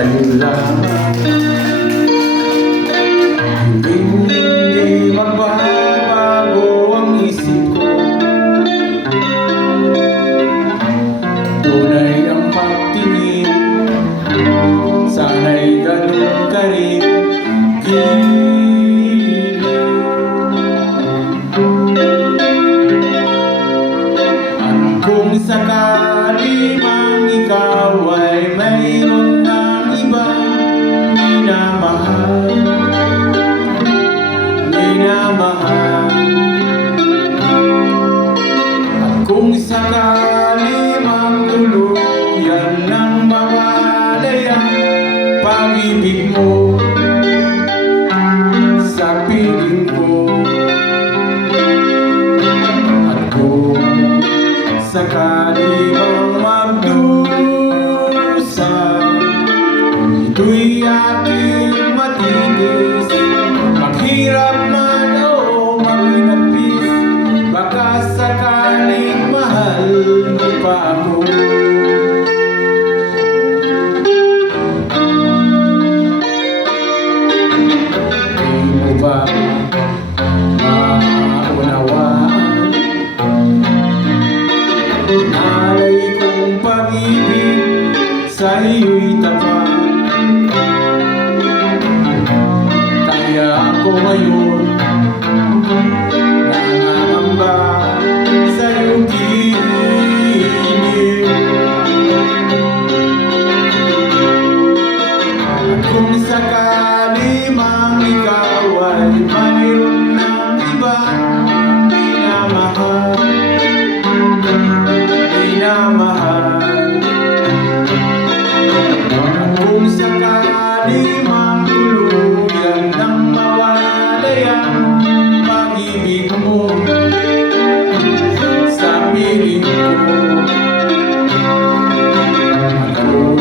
sa'yo lamang. Hindi magbabago ang isip ko. Tunay ang pagtingin, sana'y ganun ka rin. Kung sakali mang ikaw ay mayroon ng ibang minamahal, at kung sakali mang tuluyan ng mawalay ang pag-ibig mo sa piling ko, at kung sakali mang magdusa, ito'y aking matitis. Maghirap man o maginapis, baka sakaling mahal mo pa ako. Di mo ba maunawaan? Alay kong pag-ibig sa iyo'y tapat. Kaya ako ngayon nangangamba sa iyong gilid. At kung sakali mang ikaw ay mayroon ng ibang minamahal, at kung sakali mang tuluyan ng mawalay ang pag-ibig mo sa piling ko, at kung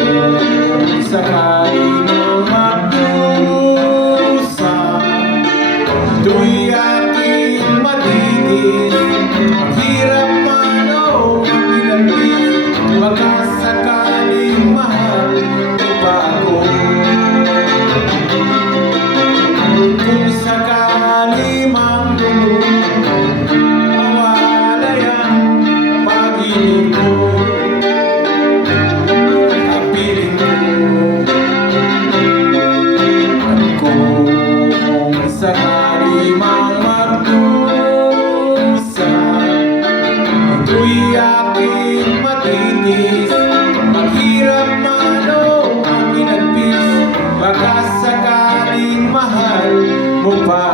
sakali mang magdusa, ito'y aking matitis. Maghirap man o maginapis, baka sakaling mahal mo pa ako. Kung sakali mang mawalay ang pag-ibig mo sa piling ko, at kung sakali mang magdusa, ito'y aking matitis. Maghirap man o maginapis, baka sakaling mahal mo pa